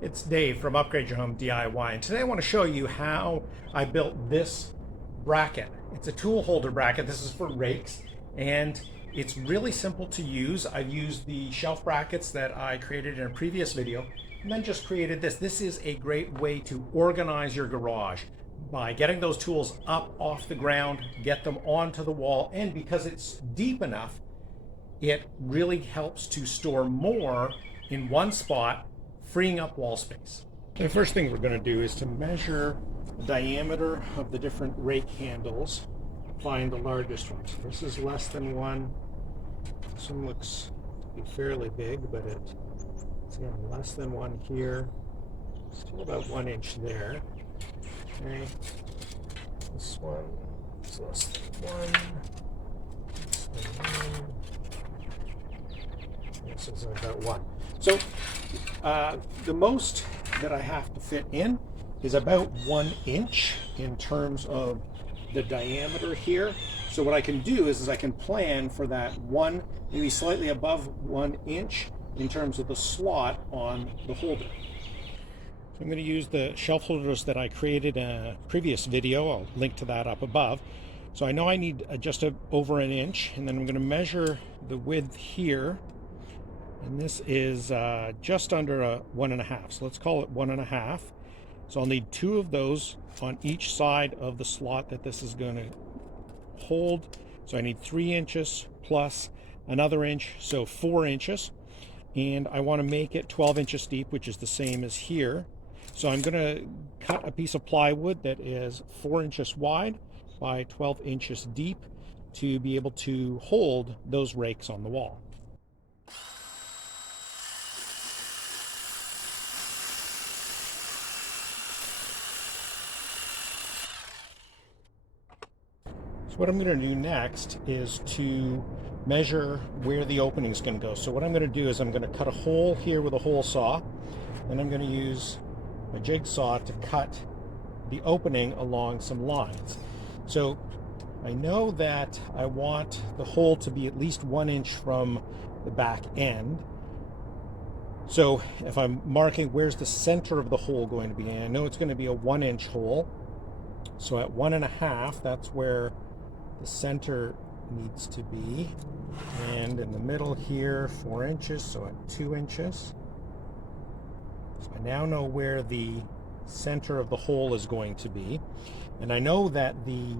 It's Dave from Upgrade Your Home DIY, and today I want to show you how I built this bracket. It's a tool holder bracket. This is for rakes, and it's really simple to use. I've used the shelf brackets that I created in a previous video, and then just created this. This is a great way to organize your garage by getting those tools up off the ground, get them onto the wall, and because it's deep enough, it really helps to store more in one spot, freeing up wall space. The first thing we're going to do is to measure the diameter of the different rake handles, find the largest ones. This is less than one. This one looks to be fairly big, but it's again less than one here. Still about 1 inch there. Okay. This one is less than one. Less than one. This is about one. So the most that I have to fit in is about 1 inch in terms of the diameter here. So what I can do is I can plan for that one, maybe slightly above 1 inch in terms of the slot on the holder. So I'm going to use the shelf holders that I created in a previous video. I'll link to that up above. So I know I need just over 1 inch, and then I'm going to measure the width here. And this is just under 1.5. So let's call it 1.5. So I'll need 2 of those on each side of the slot that this is going to hold. So I need 3 inches plus another inch, so 4 inches. And I want to make it 12 inches deep, which is the same as here. So I'm going to cut a piece of plywood that is 4 inches wide by 12 inches deep to be able to hold those rakes on the wall. What I'm going to do next is to measure where the opening is going to go. So what I'm going to do is I'm going to cut a hole here with a hole saw, and I'm going to use my jigsaw to cut the opening along some lines. So I know that I want the hole to be at least 1 inch from the back end. So if I'm marking where's the center of the hole going to be, and I know it's going to be a 1 inch hole. So at 1.5, that's where the center needs to be, and in the middle here 4 inches, so at 2 inches. So I now know where the center of the hole is going to be, and I know that the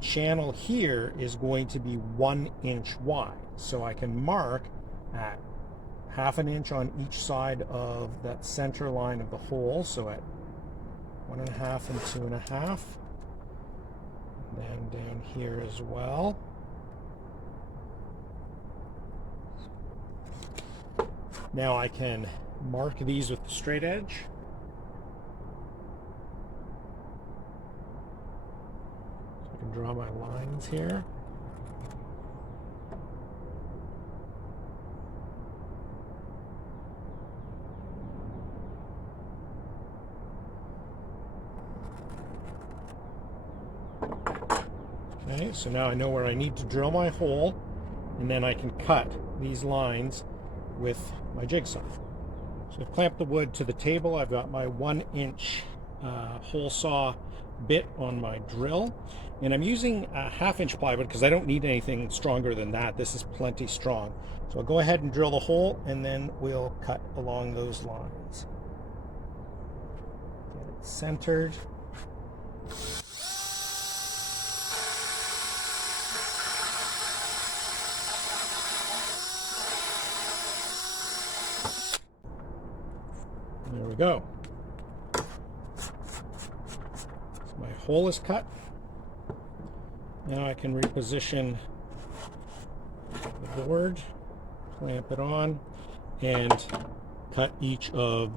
channel here is going to be 1 inch wide, so I can mark at 1/2 inch on each side of that center line of the hole, so at 1.5 and 2.5. Then down here as well. Now I can mark these with the straight edge. So I can draw my lines here. Okay, so now I know where I need to drill my hole, and then I can cut these lines with my jigsaw. So I've clamped the wood to the table. I've got my 1 inch hole saw bit on my drill, and I'm using a 1/2 inch plywood because I don't need anything stronger than that. This is plenty strong. So I'll go ahead and drill the hole, and then we'll cut along those lines. Get it centered. There we go. So my hole is cut. Now I can reposition the board, clamp it on, and cut each of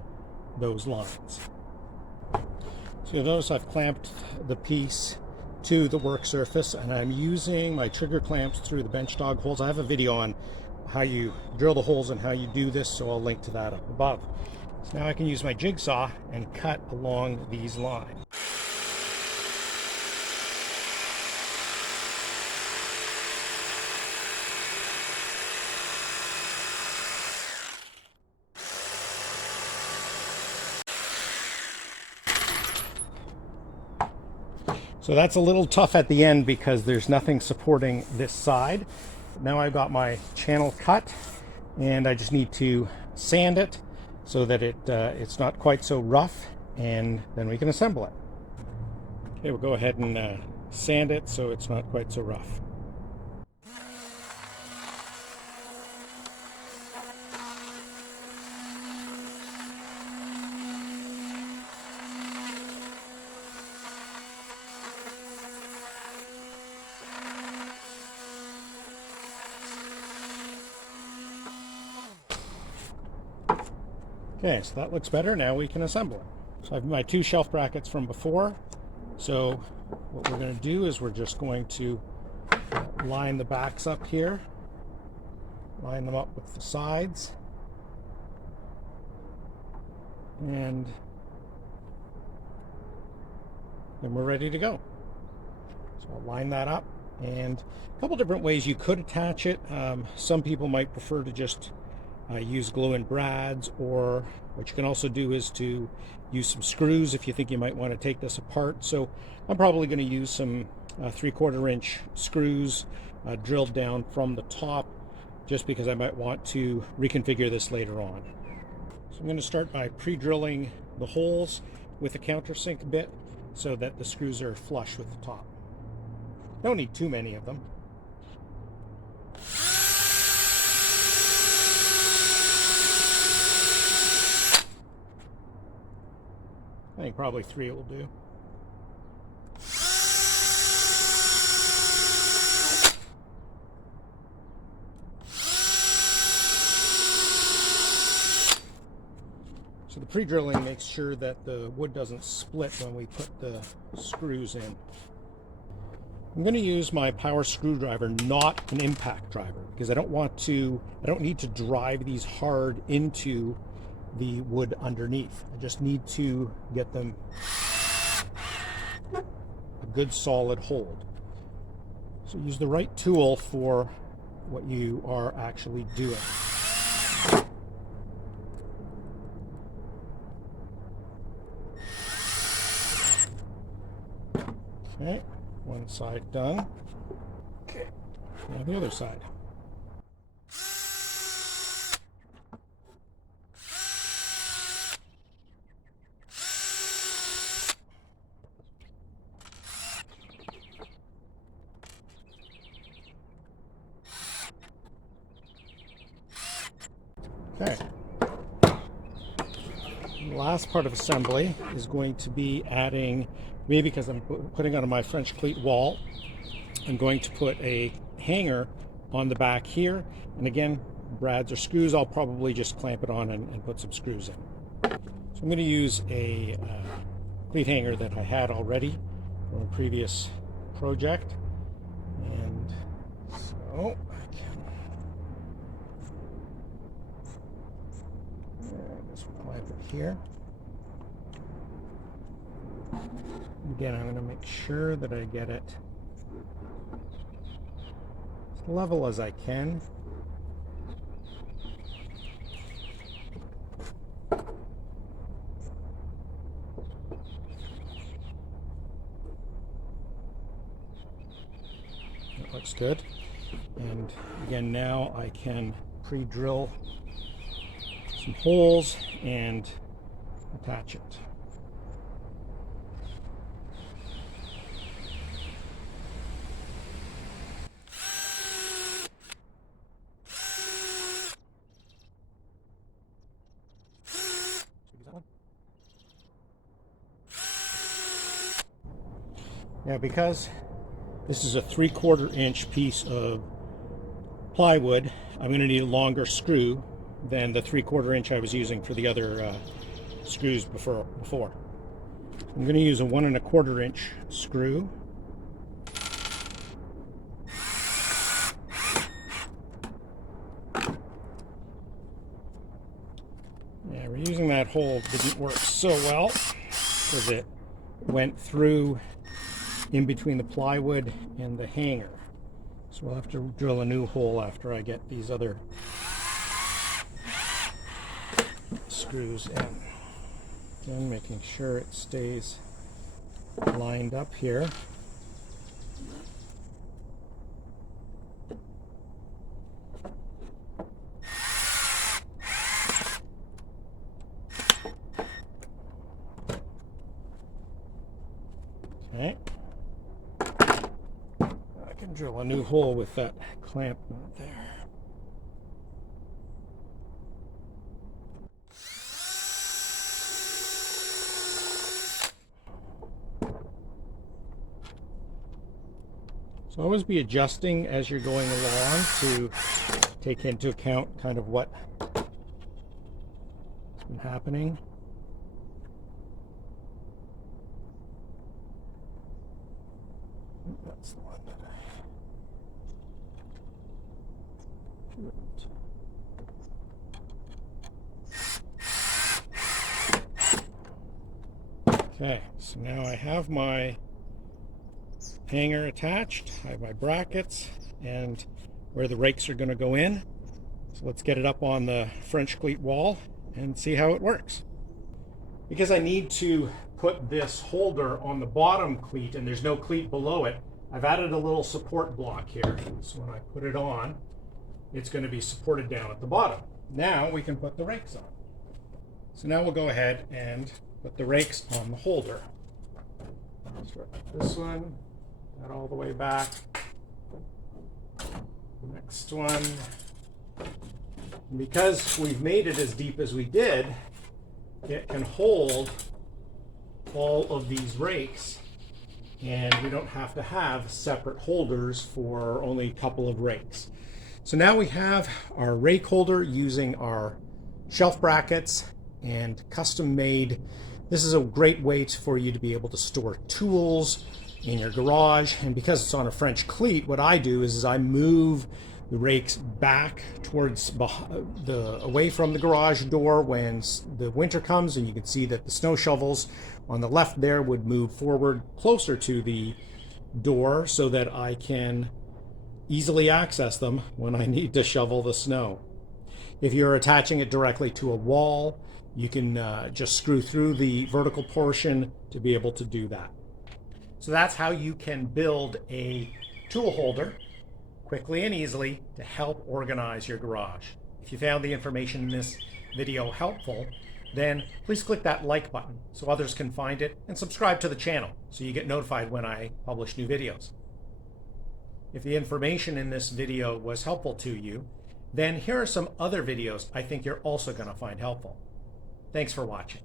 those lines. So you'll notice I've clamped the piece to the work surface, and I'm using my trigger clamps through the bench dog holes. I have a video on how you drill the holes and how you do this, so I'll link to that up above. So now I can use my jigsaw and cut along these lines. So that's a little tough at the end because there's nothing supporting this side. Now I've got my channel cut, and I just need to sand it so that it's not quite so rough, and then we can assemble it. Okay, we'll go ahead and sand it so it's not quite so rough. Okay, so that looks better. Now we can assemble it. So I have my two shelf brackets from before. So what we're going to do is we're just going to line the backs up here, line them up with the sides, and then we're ready to go. So I'll line that up, and a couple different ways you could attach it. Some people might prefer to just use glue-in brads, or what you can also do is to use some screws if you think you might want to take this apart. So I'm probably going to use some 3/4 inch screws drilled down from the top, just because I might want to reconfigure this later on. So I'm going to start by pre-drilling the holes with a countersink bit so that the screws are flush with the top. Don't need too many of them. I think probably 3 will do. So the pre-drilling makes sure that the wood doesn't split when we put the screws in. I'm going to use my power screwdriver, not an impact driver, because I don't need to drive these hard into the wood underneath. I just need to get them a good solid hold. So use the right tool for what you are actually doing. Okay, one side done. Okay, now the other side. Okay. The last part of assembly is going to be adding, maybe because I'm putting on my French cleat wall, I'm going to put a hanger on the back here. And again, brads or screws, I'll probably just clamp it on and put some screws in. So I'm going to use a cleat hanger that I had already from a previous project. And so I can just clamp it here. Again, I'm going to make sure that I get it as level as I can. That looks good. And again, now I can pre-drill some holes and attach it. Now, because this is a 3/4 inch piece of plywood, I'm going to need a longer screw than the 3/4 inch I was using for the other screws before. I'm going to use a 1 1/4 inch screw. Yeah, reusing that hole didn't work so well because it went through in between the plywood and the hanger. So we'll have to drill a new hole after I get these other screws in. Again, making sure it stays lined up here. Okay. I can drill a new hole with that clamp knot there. So always be adjusting as you're going along to take into account kind of what's been happening. That's the one that I... Okay, so now I have my hanger attached, I have my brackets, and where the rakes are going to go in. So let's get it up on the French cleat wall and see how it works. Because I need to put this holder on the bottom cleat and there's no cleat below it, I've added a little support block here. So when I put it on, it's going to be supported down at the bottom. Now we can put the rakes on. So now we'll go ahead and put the rakes on the holder. Start with this one, that all the way back. Next one. And because we've made it as deep as we did, it can hold all of these rakes, and we don't have to have separate holders for only a couple of rakes. So now we have our rake holder using our shelf brackets and custom made. This is a great way for you to be able to store tools in your garage, and because it's on a French cleat, what I do is I move the rakes back towards away from the garage door when the winter comes, and you can see that the snow shovels on the left there would move forward closer to the door so that I can easily access them when I need to shovel the snow. If you're attaching it directly to a wall, you can just screw through the vertical portion to be able to do that. So that's how you can build a tool holder quickly and easily to help organize your garage. If you found the information in this video helpful, then please click that like button so others can find it, and subscribe to the channel so you get notified when I publish new videos. If the information in this video was helpful to you, then here are some other videos I think you're also going to find helpful. Thanks for watching.